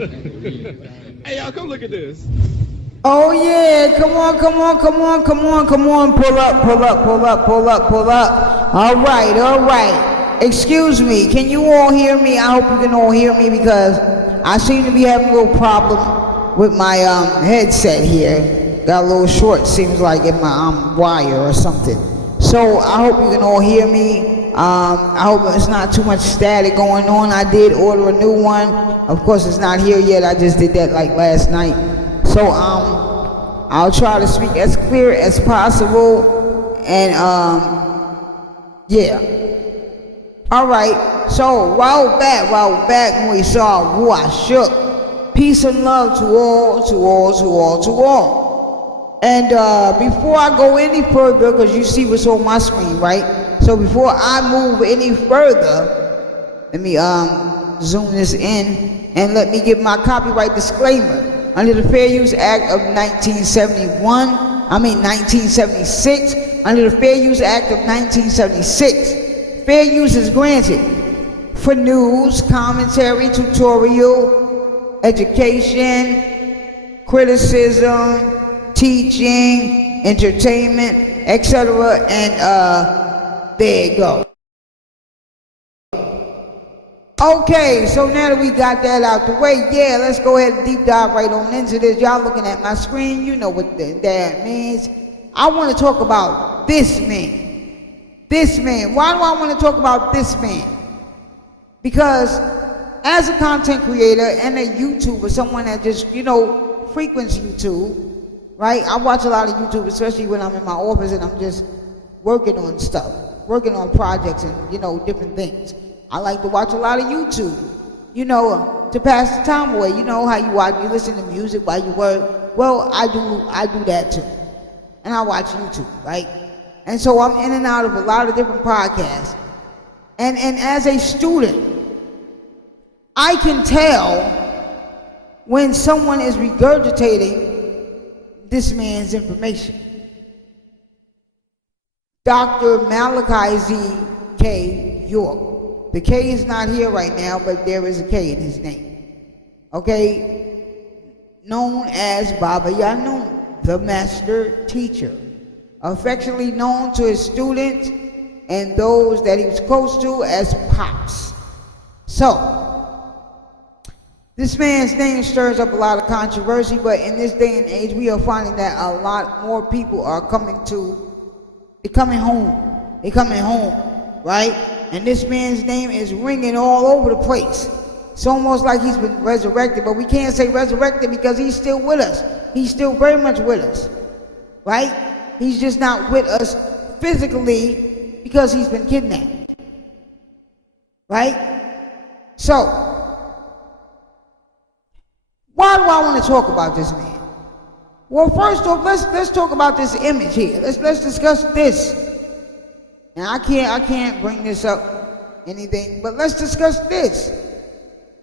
Hey, y'all, come look at this. Oh yeah, come on, come on, come on, come on, come on, pull up, pull up, pull up, pull up, pull up. All right, all right. Excuse me, can you all hear me? I hope you can all hear me because I seem to be having a little problem with my headset here. Got a little short, seems like in my wire or something. So I hope you can all hear me. I hope it's not too much static going on. I did order a new one. Of course, it's not here yet. I just did that like last night. So I'll try to speak as clear as possible, and yeah. All right. So while back when we saw who I shook, peace and love to all, to all, to all, to all. And before I go any further, because you see what's on my screen, right? So before I move any further, let me zoom this in and let me give my copyright disclaimer. Under the Fair Use Act of 1976, under the Fair Use Act of 1976, fair use is granted for news, commentary, tutorial, education, criticism, teaching, entertainment, etc. And there you go. Okay, so now that we got that out the way, yeah, let's go ahead and deep dive right on into this. Y'all looking at my screen, you know what that means. I want to talk about this man. This man. Why do I want to talk about this man? Because as a content creator and a YouTuber, someone that just, frequents YouTube, right? I watch a lot of YouTube, especially when I'm in my office and I'm just working on stuff, working on projects and, different things. I like to watch a lot of YouTube, to pass the time away. You know how you listen to music while you work. Well, I do that too. And I watch YouTube, right? And so I'm in and out of a lot of different podcasts. And as a student, I can tell when someone is regurgitating this man's information. Dr. Malachi Z.K York. The K is not here right now, but there is a K in his name. Okay? Known as Baba Yanun, the master teacher. Affectionately known to his students and those that he was close to as Pops. So, this man's name stirs up a lot of controversy, but in this day and age, we are finding that a lot more people are coming home, right? And this man's name is ringing all over the place. It's almost like he's been resurrected, but we can't say resurrected because he's still with us. He's still very much with us, right? He's just not with us physically because he's been kidnapped, right? So, why do I want to talk about this man? Well, first off, let's talk about this image here. Let's discuss this. Now I can't bring this up anything, but let's discuss this.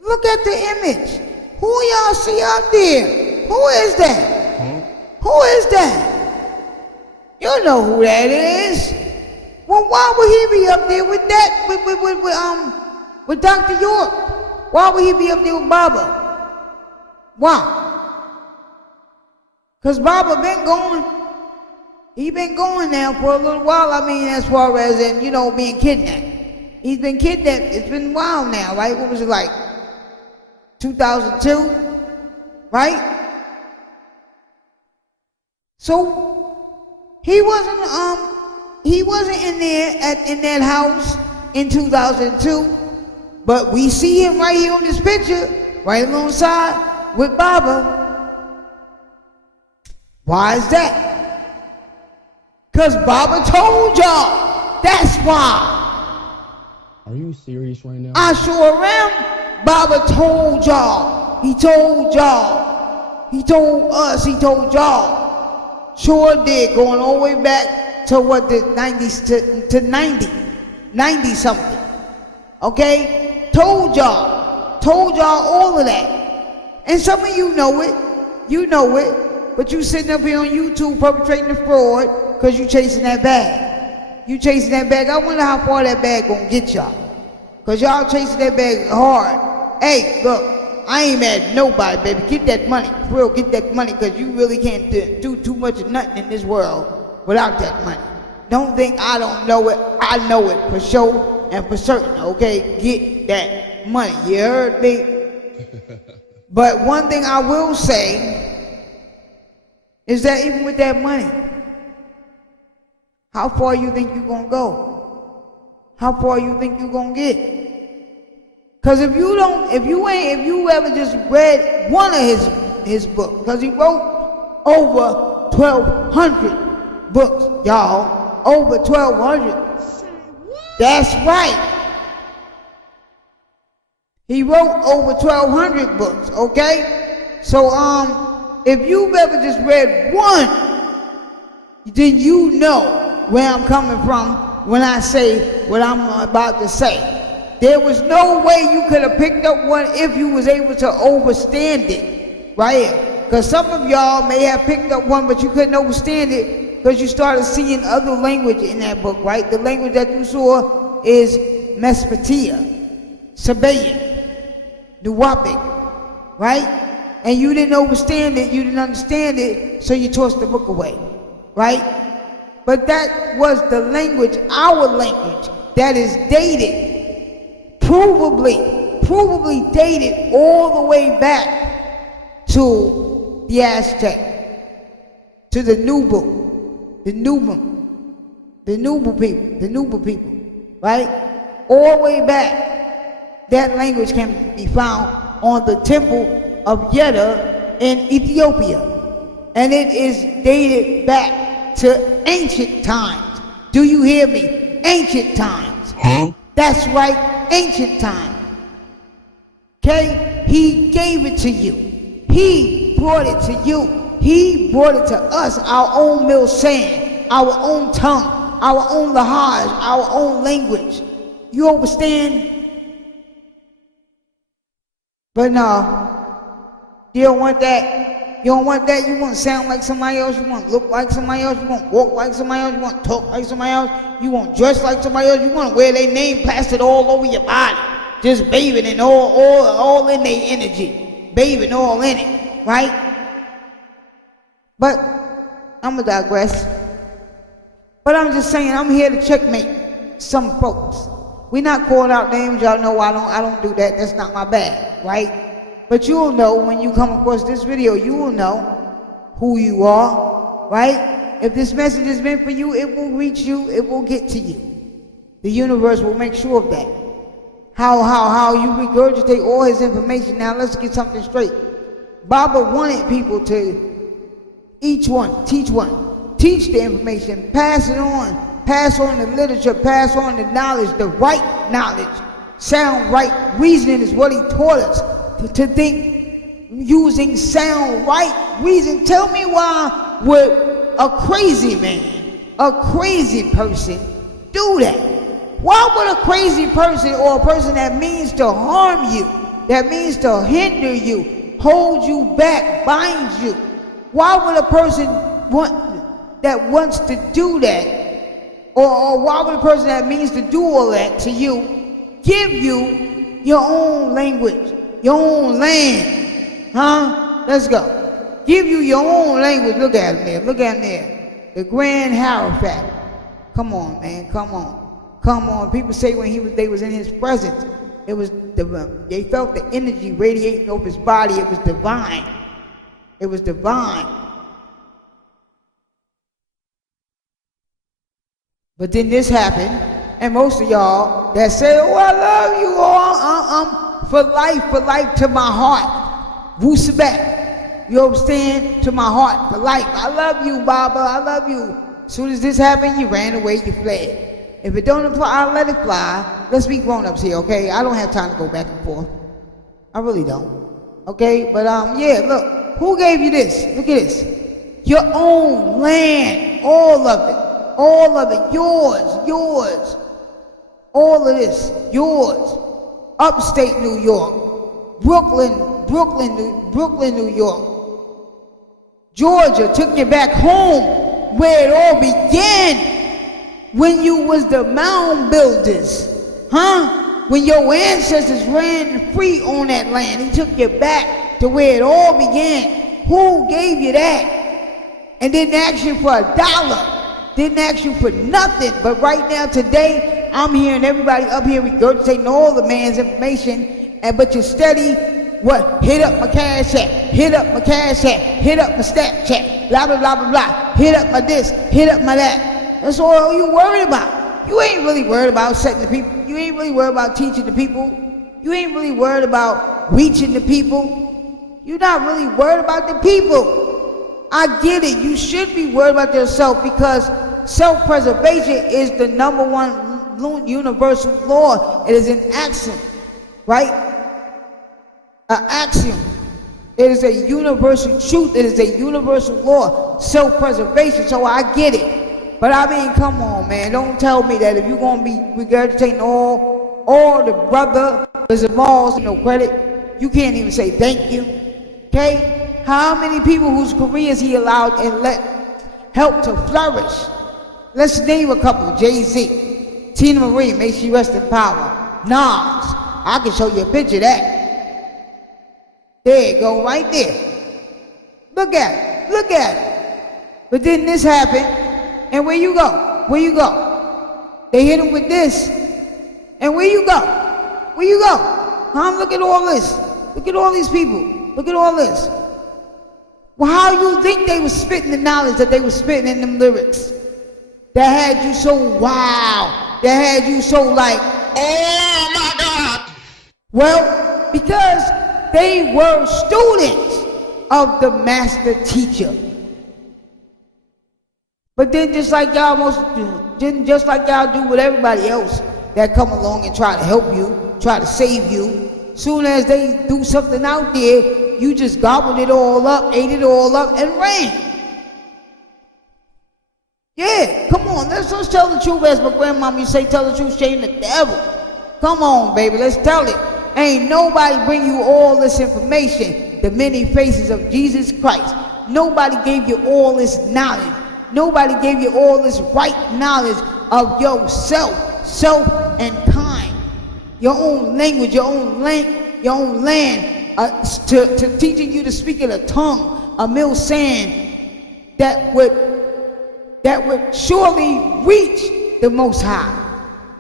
Look at the image. Who y'all see out there? Who is that? Who is that? You know who that is. Well, why would he be up there with that? With Dr. York? Why would he be up there with Baba? Why? Because Baba been going. He been going now for a little while. I mean, as far as in, being kidnapped. He's been kidnapped. It's been a while now, right? What was it like? 2002, right? So he wasn't in there in that house in 2002, but we see him right here on this picture, right alongside with Baba. Why is that? Because Baba told y'all. That's why. Are you serious right now? I sure am. Baba told y'all. He told y'all. He told us. He told y'all. Sure did. Going all the way back to what, the 90s to 90 something. Okay? Told y'all. Told y'all all of that. And some of you know it. You know it. But you sitting up here on YouTube perpetrating the fraud because you chasing that bag. You chasing that bag. I wonder how far that bag gonna get y'all. Because y'all chasing that bag hard. Hey, look, I ain't mad at nobody, baby. Get that money. For real, get that money, because you really can't do too much of nothing in this world without that money. Don't think I don't know it. I know it for sure and for certain, okay? Get that money. You heard me? But one thing I will say is that even with that money, how far you think you're gonna go? How far you think you're gonna get? Because if you ever just read one of his books, because he wrote over 1,200 books, y'all. Over 1,200. That's right. He wrote over 1,200 books, okay? So, if you've ever just read one, then you know where I'm coming from when I say what I'm about to say. There was no way you could have picked up one if you was able to understand it, right here. Because some of y'all may have picked up one, but you couldn't understand it because you started seeing other language in that book, right? The language that you saw is Mesopotamia, Sabaean, Nuwapic, right? And you didn't understand it, so you tossed the book away, right? But that was the language, our language, that is dated, provably dated all the way back to the Aztec, to the Nubu people, right? All the way back, that language can be found on the temple of Yeda in Ethiopia. And it is dated back to ancient times. Do you hear me? Ancient times. Huh? That's right. Ancient time. Okay? He gave it to you. He brought it to you. He brought it to us, our own mill saying, our own tongue, our own lahaj, our own language. You understand? But no, you don't want that. You don't want that. You want to sound like somebody else. You want to look like somebody else. You want to walk like somebody else. You want to talk like somebody else. You want to dress like somebody else. You want to wear their name plastered all over your body. Just bathing in all in their energy. Bathing all in it. Right? But I'm going to digress. But I'm just saying, I'm here to checkmate some folks. We're not calling out names. Y'all know I don't do that. That's not my bag. Right? But you'll know when you come across this video, you will know who you are, right? If this message is meant for you, it will reach you, it will get to you. The universe will make sure of that. How you regurgitate all his information. Now let's get something straight. Baba wanted people to teach the information, pass it on, pass on the literature, pass on the knowledge, the right knowledge. Sound right reasoning is what he taught us. To think using sound right reason. Tell me why would a crazy man, a crazy person do that? Why would a crazy person or a person that means to harm you, that means to hinder you, hold you back, bind you, why would a person wants to do that, or why would a person that means to do all that to you give you your own language, your own land, huh? Let's go. Give you your own language. Look at him there. Look at him there. The Grand Hierophant. Come on, man. Come on. Come on. People say when they was in his presence, it was they felt the energy radiating over his body. It was divine. It was divine. But then this happened, and most of y'all that say, "Oh, I love you," or for life, to my heart. Wusabat. You understand? To my heart, for life. I love you, Baba. I love you. As soon as this happened, you ran away, you fled. If it don't apply, I'll let it fly. Let's be grown-ups here, okay? I don't have time to go back and forth. I really don't. Okay? But, yeah, look. Who gave you this? Look at this. Your own land. All of it. All of it. Yours. All of this. Yours. Upstate New York, Brooklyn, New York, Georgia took you back home where it all began when you was the mound builders, huh? when your ancestors ran free on that land. He took you back to where it all began. Who gave you that? And didn't ask you for $1. Didn't ask you for nothing. But right now, today, I'm hearing everybody up here regurgitating all the man's information, but you're steady, what? Hit up my cash app, hit up my cash app, hit up my Snapchat, blah, blah, blah, blah, blah. Hit up my this, hit up my that. That's all you worried about. You ain't really worried about setting the people. You ain't really worried about teaching the people. You ain't really worried about reaching the people. You're not really worried about the people. I get it. You should be worried about yourself because self-preservation is the #1 universal law. It is an axiom, right? An axiom. It is a universal truth. It is a universal law. Self-preservation. So I get it. But I mean, come on, man. Don't tell me that if you're going to be regurgitating all the brothers and malls, no credit, you can't even say thank you. Okay? How many people whose careers he allowed and let help to flourish? Let's name a couple. Jay-Z, Tina Marie, may she rest in power. Nas, I can show you a picture of that. There you go, right there. Look at it. Look at it. But then this happened, and where you go? Where you go? They hit him with this, and where you go? Where you go? Look at all this. Look at all these people. Look at all this. Well, how you think they were spitting the knowledge that they were spitting in them lyrics? That had you so wow. That had you so like, oh my God. Well, because they were students of the master teacher. But then just like y'all just like y'all do with everybody else that come along and try to help you, try to save you, soon as they do something out there, you just gobbled it all up, ate it all up, and ran. Yeah, come on, let's tell the truth. As my grandmama used to say, tell the truth, shame the devil. Come on, baby, let's tell it. Ain't nobody bring you all this information, the many faces of Jesus Christ. Nobody gave you all this knowledge. Nobody gave you all this right knowledge of yourself, self and kind. Your own language, your own land, to teaching you to speak in a tongue, a mill saying that would surely reach the Most High.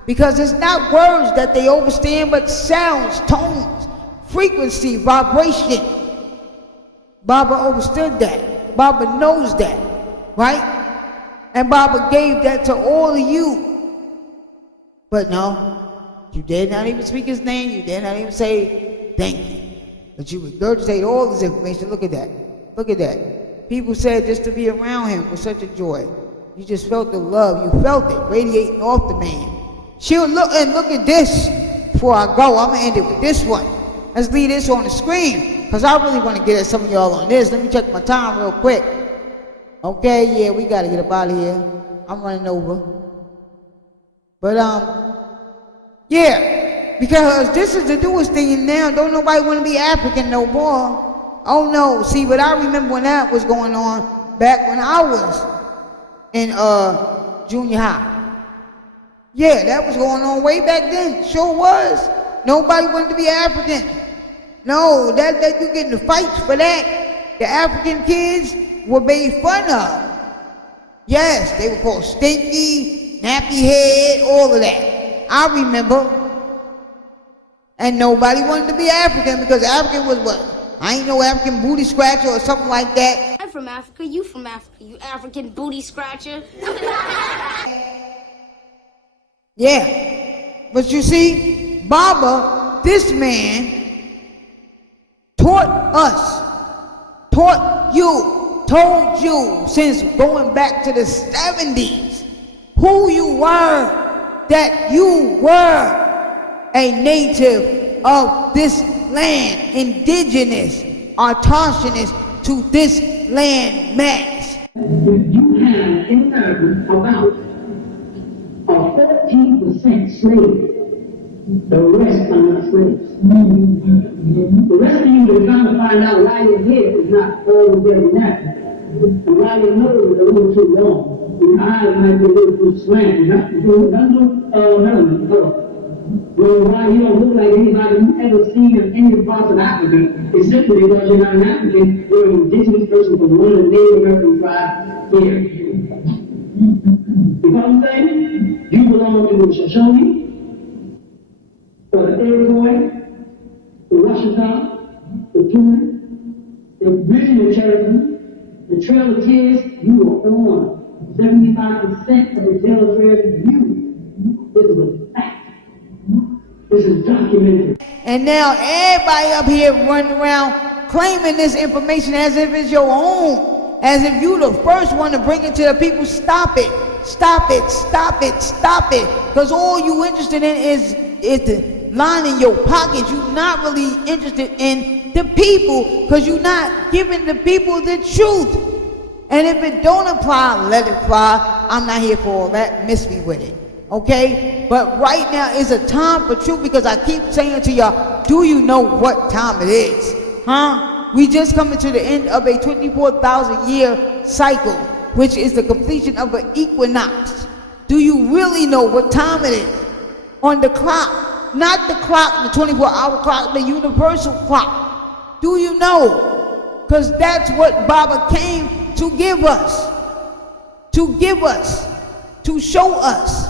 Because it's not words that they understand, but sounds, tones, frequency, vibration. Baba understood that. Baba knows that, right? And Baba gave that to all of you. But no, you did not even speak his name. You did not even say thank you. But you regurgitate all this information. Look at that. Look at that. People said just to be around him was such a joy. You just felt the love. You felt it radiating off the man. She'll look at this before I go. I'm going to end it with this one. Let's leave this on the screen because I really want to get at some of y'all on this. Let me check my time real quick. Okay, yeah, we got to get up out of here. I'm running over. But, yeah, because this is the newest thing now. Don't nobody want to be African no more. Oh, no. See, but I remember when that was going on back when I was in junior high. Yeah, that was going on way back then. Sure was. Nobody wanted to be African. No, that you get into fights for that. The African kids were made fun of. Yes, they were called stinky, nappy head, all of that. I remember. And nobody wanted to be African because African was what? I ain't no African booty scratcher or something like that. I'm from Africa, you from Africa, you African booty scratcher. Yeah, but you see, Baba, this man, taught us, taught you, told you since going back to the 70s who you were, that you were a native of this land, indigenous, autochthonous to this land mass. You have in America about a 14% slaves. The rest are not slaves. The rest of you are trying to find out why your head is not always very natural. And why your nose is a little too long. Your eyes might be a little too slanted. Nothing to do with melanin color. Well, why you don't look like anybody you ever seen in any parts of Africa, except because you're not an African, you're an indigenous person from one of the Native American tribes here. You know what I'm saying? You belong to the Shoshone, or the Iroquois, the Washita, the Tumen, the original Cherokee, the Trail of Tears. You were on 75% of the Trail of Tears is you. This is a fact. This is documented. And now everybody up here running around claiming this information as if it's your own, as if you the first one to bring it to the people. Stop it, stop it, stop it, stop it. Because all you interested in is the line in your pocket. You're not really interested in the people, because you're not giving the people the truth. And if it don't apply, let it fly. I'm not here for all that. Miss me with it. Okay? But right now is a time for truth, because I keep saying to y'all, do you know what time it is? Huh? We just coming to the end of a 24,000 year cycle, which is the completion of an equinox. Do you really know what time it is? On the clock, not the clock, the 24-hour clock, the universal clock. Do you know? Because that's what Baba came to give us. To give us. To show us.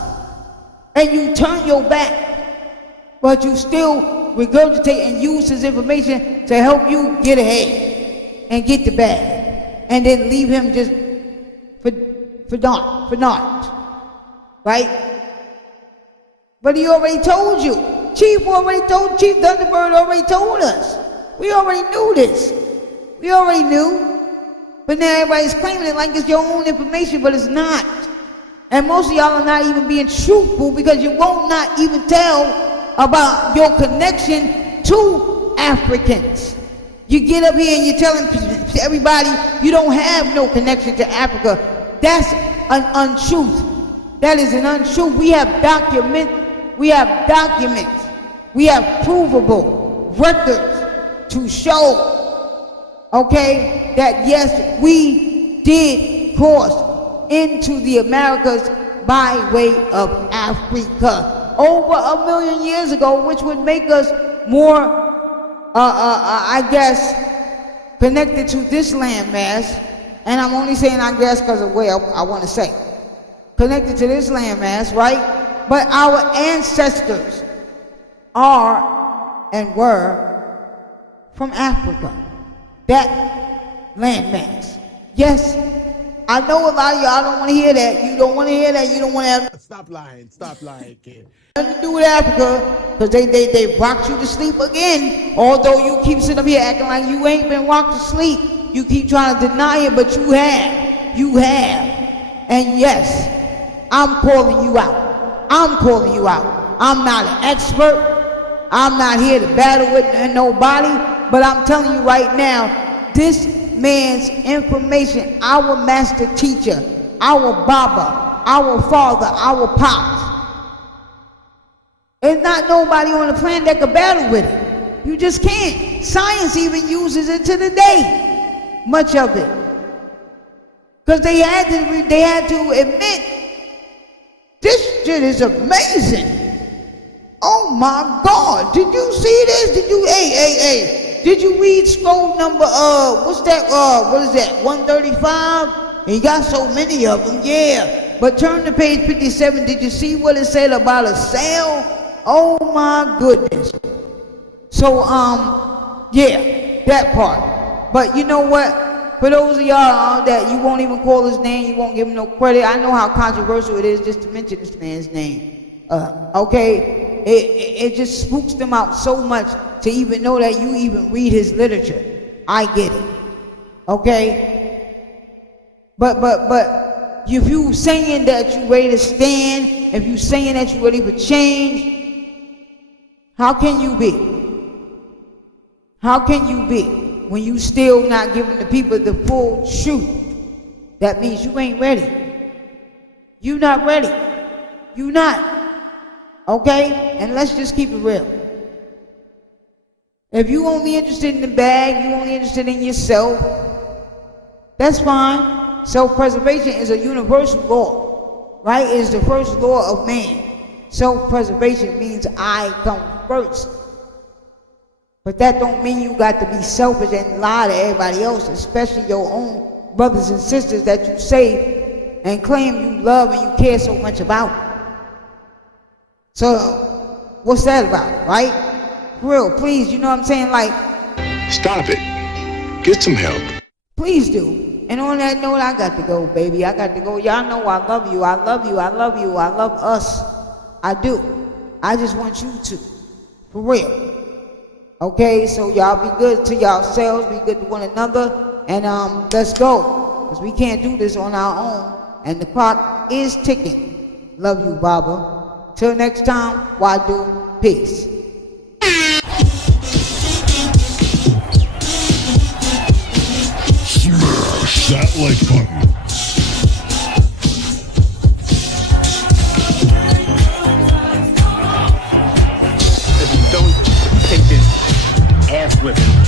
And you turn your back, but you still regurgitate and use his information to help you get ahead and get the bag, and then leave him just for naught, right? But he already told you. Chief Thunderbird already told us. We already knew this. We already knew. But now everybody's claiming it like it's your own information, but it's not. And most of y'all are not even being truthful, because you won't not even tell about your connection to Africans. You get up here and you're telling everybody you don't have no connection to Africa. That's an untruth. That is an untruth. We have documents. We have provable records to show, okay, that yes, we did cross into the Americas by way of Africa over 1 million years ago, which would make us more, I guess, connected to this landmass. And I'm only saying I guess because of what I want to say. Connected to this landmass, right? But our ancestors are and were from Africa, that landmass. Yes, I know a lot of y'all don't want to hear that. You don't want to hear that. You don't want to have. Stop lying, kid. Nothing to do with Africa, because they rocked you to sleep again. Although you keep sitting up here acting like you ain't been rocked to sleep. You keep trying to deny it, but you have. You have. And yes, I'm calling you out. I'm calling you out. I'm not an expert. I'm not here to battle with nobody. But I'm telling you right now, this man's information, our master teacher, our Baba, our father, our pops. There's not nobody on the planet that can battle with it. You just can't. Science even uses it to the day, much of it, because they had to admit this shit is amazing. Oh my God! Did you see this? Did you? Hey! Did you read scroll number, what's that, what is that, 135? He got so many of them, yeah. But turn to page 57, did you see what it said about a sale? Oh my goodness. So, yeah, that part. But you know what? For those of y'all that you won't even call his name, you won't give him no credit, I know how controversial it is just to mention this man's name. Okay? It just spooks them out so much to even know that you even read his literature. I get it. Okay? But if you saying that you ready to stand, if you saying that you ready for change, how can you be? How can you be when you still not giving the people the full truth? That means you ain't ready. You not ready. You not. Okay? And let's just keep it real. If you only interested in the bag, you only interested in yourself, that's fine. Self-preservation is a universal law, right? It is the first law of man. Self-preservation means I come first. But that don't mean you got to be selfish and lie to everybody else, especially your own brothers and sisters that you say and claim you love and you care so much about. So, what's that about, right? For real, please, you know what I'm saying? Like, stop it. Get some help. please do. And on that note, I got to go, baby. I got to go. Y'all know I love you. I love you. I love you. I love us. I do. I just want you to. For real. Okay, so y'all be good to yourselves, be good to one another, and let's go. Because we can't do this on our own, and the clock is ticking. Love you, Baba. Till next time, Wadu, peace. Smash that like button. If you don't take this ass whipping